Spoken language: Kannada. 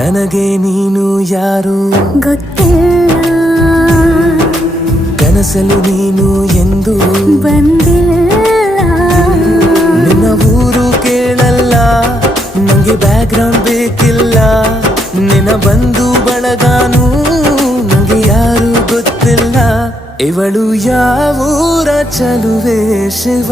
ನನಗೆ ನೀನು ಯಾರು ಗೊತ್ತಿಲ್ಲ, ಕನಸಲು ನೀನು ಎಂದು ಬಂದಿಲ್ಲ. ನಿನ್ನ ಊರು ಕೇಳಲ್ಲ, ನಂಗೆ ಬ್ಯಾಕ್ಗ್ರೌಂಡ್ ಬೇಕಿಲ್ಲ. ನಿನ್ನ ಬಂಧು ಬಳಗಾನು ನಂಗೆ ಯಾರು ಗೊತ್ತಿಲ್ಲ. ಇವಳು ಯಾವೂರ ಚಲುವೆ ಶಿವ.